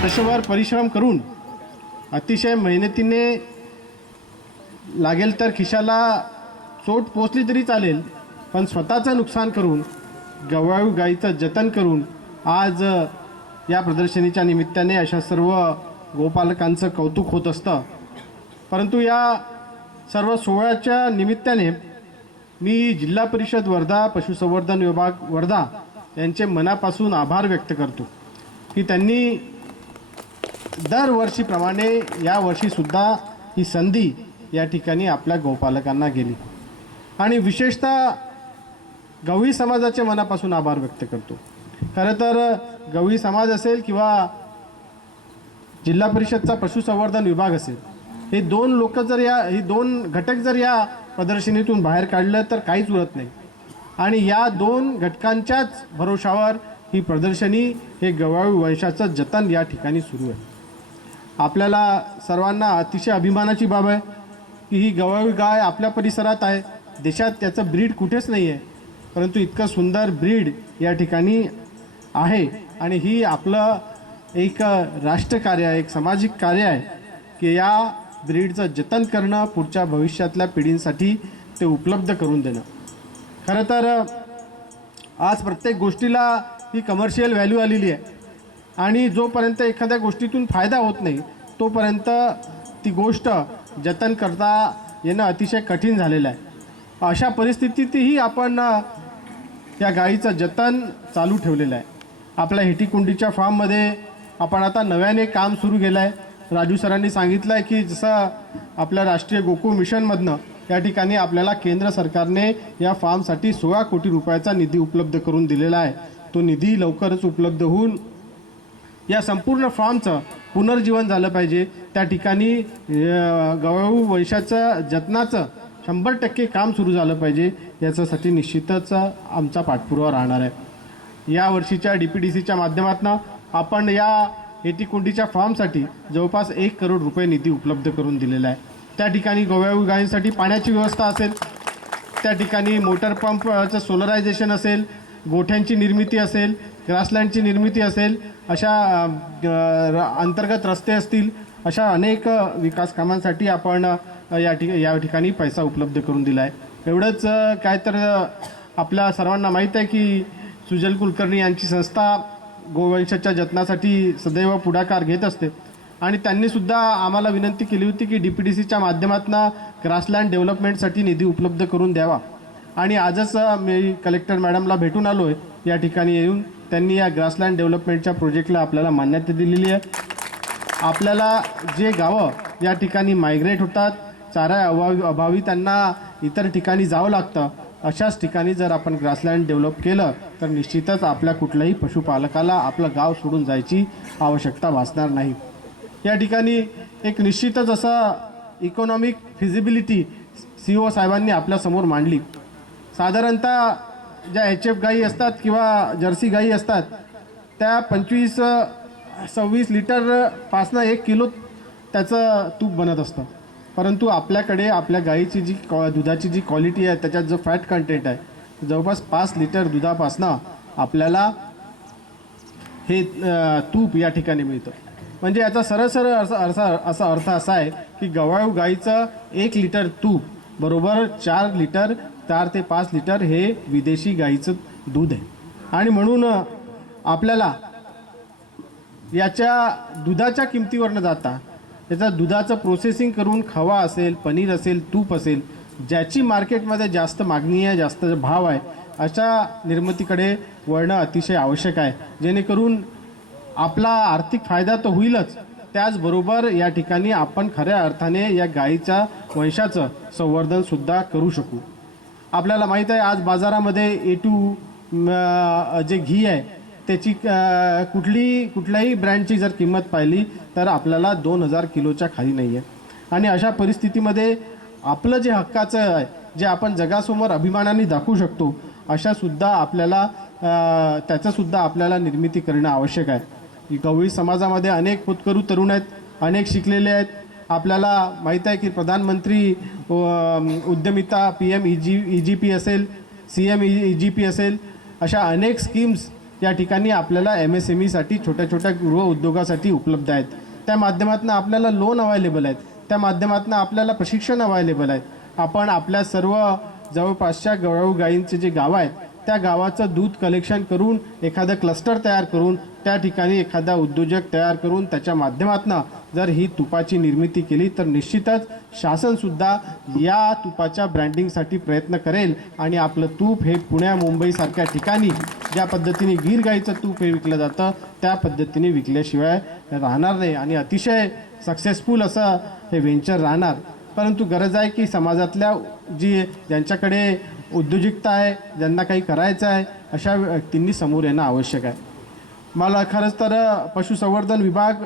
वर्षभर परिश्रम करून अतिशय मेहनतीने लागेल तर खिशाला चोट पोचली तरी चालेल, पण स्वतःचं नुकसान करून गवळाऊ गाईचं जतन करून आज या प्रदर्शनीच्या निमित्ताने अशा सर्व गोपालकांचं कौतुक होत असतं. परंतु या सर्व सोहळ्याच्या निमित्ताने मी जिल्हा परिषद वर्धा, पशुसंवर्धन विभाग वर्धा यांचे मनापासून आभार व्यक्त करतो की त्यांनी दरवर्षीप्रमाणे यावर्षीसुद्धा ही संधी या ठिकाणी आपल्या गोपालकांना गेली. आणि विशेषतः गवळी समाजाचे मनापासून आभार व्यक्त करतो. खरं तर गवळी समाज असेल किंवा जिल्हा परिषदचा पशुसंवर्धन विभाग असेल, हे दोन घटक जर या प्रदर्शनीतून बाहेर काढलं तर काहीच उरत नाही. आणि या दोन घटकांच्याच भरोशावर ही प्रदर्शनी, हे गवळाऊ वंशाचं जतन या ठिकाणी सुरू आहे. आपल्याला सर्वांना अतिशय अभिमानाची बाब आहे की ही गवळाऊ गाय आपल्या परिसरात आहे. देशात त्याचं ब्रीड कुठेच नाही आहे, परंतु इतकं सुंदर ब्रीड या ठिकाणी आहे. आणि ही आपलं एक राष्ट्रकार्य आहे, एक सामाजिक कार्य आहे की या ब्रीडचं जतन करणं, पुढच्या भविष्यातल्या पिढींसाठी ते उपलब्ध करून देणं. खरं तर आज प्रत्येक गोष्टीला ही कमर्शियल व्हॅल्यू आलेली आहे आणि जोपर्यंत एखाद्या गोष्टीतून फायदा होत नाही तोपर्यंत ती गोष्ट जतन करता येणं अतिशय कठीण झालेलं आहे. अशा परिस्थितीतही आपण या गाईचं जतन चालू ठेवलेलं आहे. आपल्या हेटीकुंडीच्या फार्ममध्ये आपण आता नव्याने काम सुरू केलं आहे. राजू सरांनी सांगितलं आहे की जसं आपल्या राष्ट्रीय गोकुळ मिशनमधनं या ठिकाणी आपल्याला केंद्र सरकारने या फार्मसाठी 16 कोटी रुपयाचा निधी उपलब्ध करून दिलेला आहे. तो निधी लवकरच उपलब्ध होऊन या संपूर्ण फार्मचं पुनर्जीवन झालं पाहिजे. त्या ठिकाणी गवळाऊ वंशाचं जतनाचं 100% काम सुरू झालं पाहिजे. याच्यासाठी निश्चितच आमचा पाठपुरावा राहणार आहे. या वर्षीच्या DPDCच्या माध्यमातून आपण या हेटीकुंडीच्या फार्मसाठी जवळपास 1 करोड रुपये निधी उपलब्ध करून दिलेला आहे. त्या ठिकाणी गवळाऊ गायींसाठी पाण्याची व्यवस्था असेल, त्या ठिकाणी मोटर पंपचं सोलरायझेशन असेल, गोठ्यांची निर्मिती असेल, ग्रासलँडची निर्मिती असेल, अशा अंतर्गत रस्ते असतील, अशा अनेक विकास कामांसाठी आपण या ठिकाणी पैसा उपलब्ध करून दिला आहे. एवढंच काय तर आपल्या सर्वांना माहीत आहे की सुजल कुलकर्णी यांची संस्था गोवंशाच्या जतनासाठी सदैव पुढाकार घेत असते आणि त्यांनीसुद्धा आम्हाला विनंती केली होती की DPDCच्या माध्यमातून ग्रासलँड डेव्हलपमेंटसाठी निधी उपलब्ध करून द्यावा. आणि आजच मी कलेक्टर मॅडमला भेटून आलो आहे. या ठिकाणी येऊन त्यांनी या ग्रासलँड डेव्हलपमेंटच्या प्रोजेक्टला आपल्याला मान्यता दिलेली आहे. आपल्याला जे गावं या ठिकाणी मायग्रेट होतात, चारा अभावी त्यांना इतर ठिकाणी जावं लागतं, अशाच ठिकाणी जर आपण ग्रासलँड डेव्हलप केलं तर निश्चितच आपल्या कुठल्याही पशुपालकाला आपलं गाव सोडून जायची आवश्यकता भासणार नाही. या ठिकाणी एक निश्चितच असं इकॉनॉमिक फिजिबिलिटी CO साहेबांनी आपल्यासमोर मांडली. साधारणतः ज्या HF गाई असतात किंवा जर्सी गाई असतात त्या 25-26 लिटरपासनं 1 किलो त्याचं तूप बनत असतं. परंतु आपल्याकडे आपल्या गाईची जी दुधाची जी क्वालिटी आहे, त्याच्यात जो फॅट कंटेंट आहे, जवळपास 5 लिटर दुधापासनं आपल्याला हे तूप या ठिकाणी मिळतं. म्हणजे याचा सरळ असा अर्थ असा आहे की गवळाऊ गाईचं 1 लिटर तूप बरोबर 4 लिटर 4 ते 5 लिटर हे विदेशी गाईचं दूध आहे. आणि म्हणून आपल्याला याच्या दुधाच्या किमतीवर न जाता त्याचा दुधाचं प्रोसेसिंग करून खवा असेल, पनीर असेल, तूप असेल, ज्याची मार्केटमध्ये जास्त मागणी आहे, जास्त भाव आहे, अशा निर्मितीकडे वळणं अतिशय आवश्यक आहे. जेणेकरून आपला आर्थिक फायदा तर होईलच, त्याचबरोबर या ठिकाणी आपण खऱ्या अर्थाने या गाईच्या वंशाचं संवर्धनसुद्धा करू शकू. आपल्याला माहीत आहे आज बाजारामध्ये A2 जे घी आहे त्याची कुठल्याही ब्रँडची जर किंमत पाहिली तर आपल्याला 2000 किलोच्या खाली नाही आहे. आणि अशा परिस्थितीमध्ये आपलं जे हक्काचं आहे, जे आपण जगासमोर अभिमानाने दाखवू शकतो, अशासुद्धा आपल्याला त्याचंसुद्धा आपल्याला निर्मिती करणं आवश्यक आहे. गवळी समाजामध्ये अनेक होतकरू तरुण आहेत, अनेक शिकलेले आहेत. आपल्याला माहीत आहे की प्रधानमंत्री उद्यमिता PM EGP असेल, CM EGP असेल, अशा अनेक स्कीम्स या ठिकाणी आपल्याला MSMEसाठी छोट्या छोट्या गृह उद्योगासाठी उपलब्ध आहेत. त्या माध्यमातून आपल्याला लोन अवेलेबल आहेत, त्या माध्यमातून आपल्याला प्रशिक्षण अवेलेबल आहे. आपण आपल्या सर्व जवळपासच्या गवळाऊ गायींचे जे गावं आहेत त्या गावाचं दूध कलेक्शन करून एखादं क्लस्टर तयार करून त्या ठिकाणी एखादा उद्योजक तयार करून त्याच्या माध्यमातून जर ही तुपाची निर्मिती केली तर निश्चितच शासनसुद्धा या तुपाच्या ब्रँडिंगसाठी प्रयत्न करेल आणि आपलं तूप हे पुण्या मुंबईसारख्या ठिकाणी ज्या पद्धतीने गीर गाईचं तूप हे विकलं जातं त्या पद्धतीने विकल्याशिवाय राहणार नाही आणि अतिशय सक्सेसफुल असं हे व्हेंचर राहणार. परंतु गरज आहे की समाजातल्या ज्यांच्याकडे उद्योजकता आहे, ज्यांना काही करायचं आहे, अशा व्यक्तींनी समोर येणं आवश्यक आहे. मला खरंच तर पशुसंवर्धन विभाग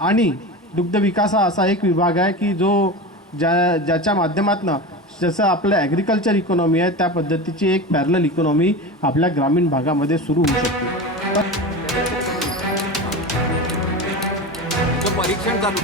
आणि दुग्ध विकास हा असा एक विभाग आहे की ज्याच्या माध्यमातून जसं आपलं ॲग्रिकल्चर इकॉनॉमी आहे त्या पद्धतीची एक पॅरलल इकॉनॉमी आपल्या ग्रामीण भागामध्ये सुरू होऊ शकते. परीक्षण चालू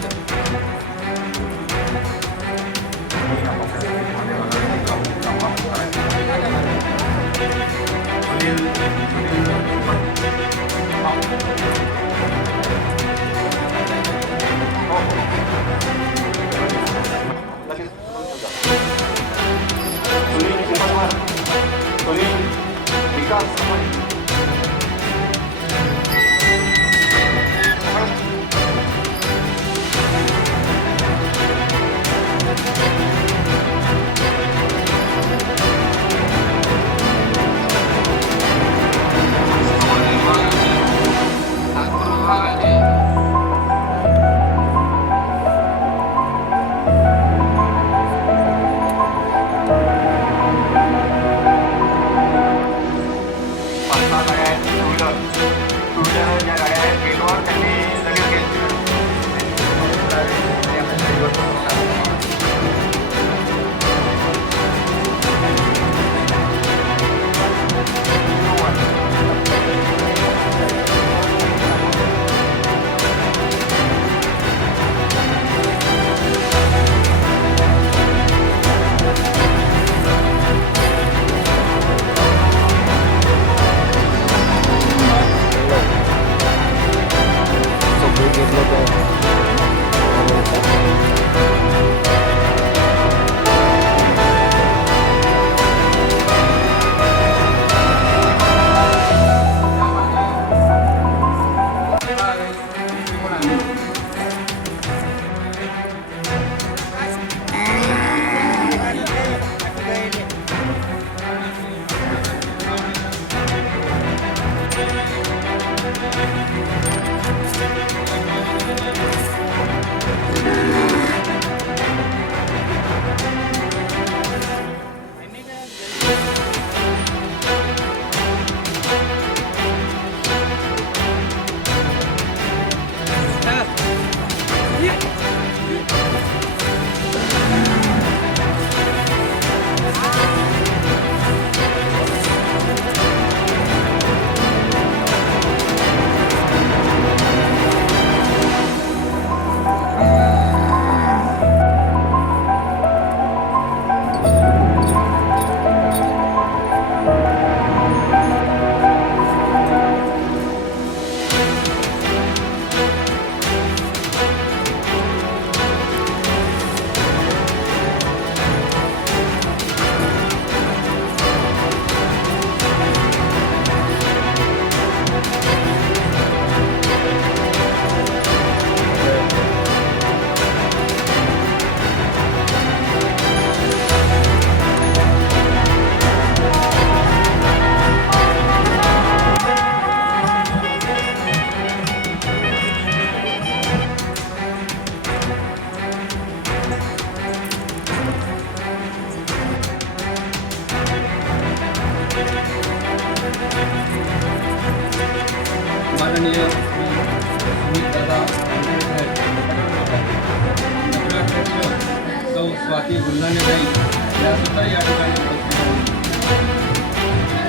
फुलाने जाईल यासुद्धा या ठिकाणी उपस्थित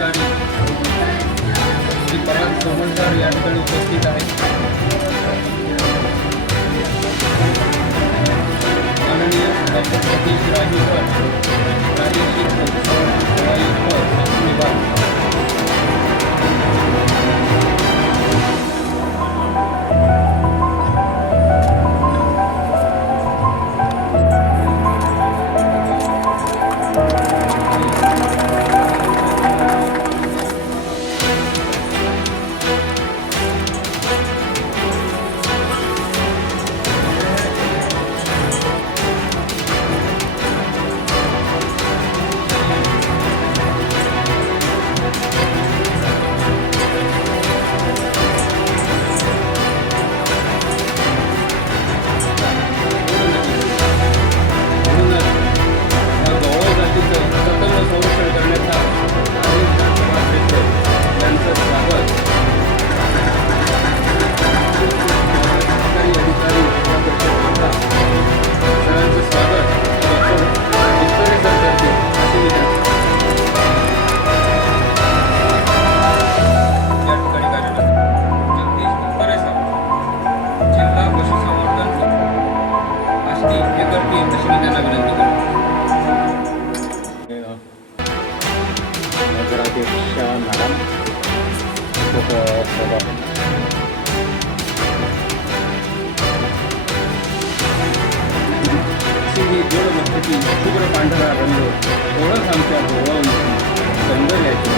आहेत. श्री पराग सोमणकर या ठिकाणी उपस्थित आहेत. माननीय डॉक्टर सतीश राजूकर प्रादेशिक आयुक्त पश्चिम विभाग. शुभ्र पांढरा रंग ओळख आमच्या सौंदर्याची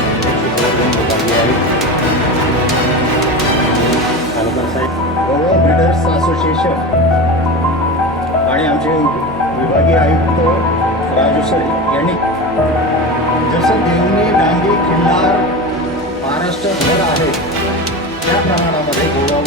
गोवा ब्रिडर्स असोसिएशन आणि आमचे विभागीय आयुक्त राजू सर यांनी जसं देवणी डांगे खिल्लार महाराष्ट्रभर आहेत त्या प्रमाणामध्ये गोवा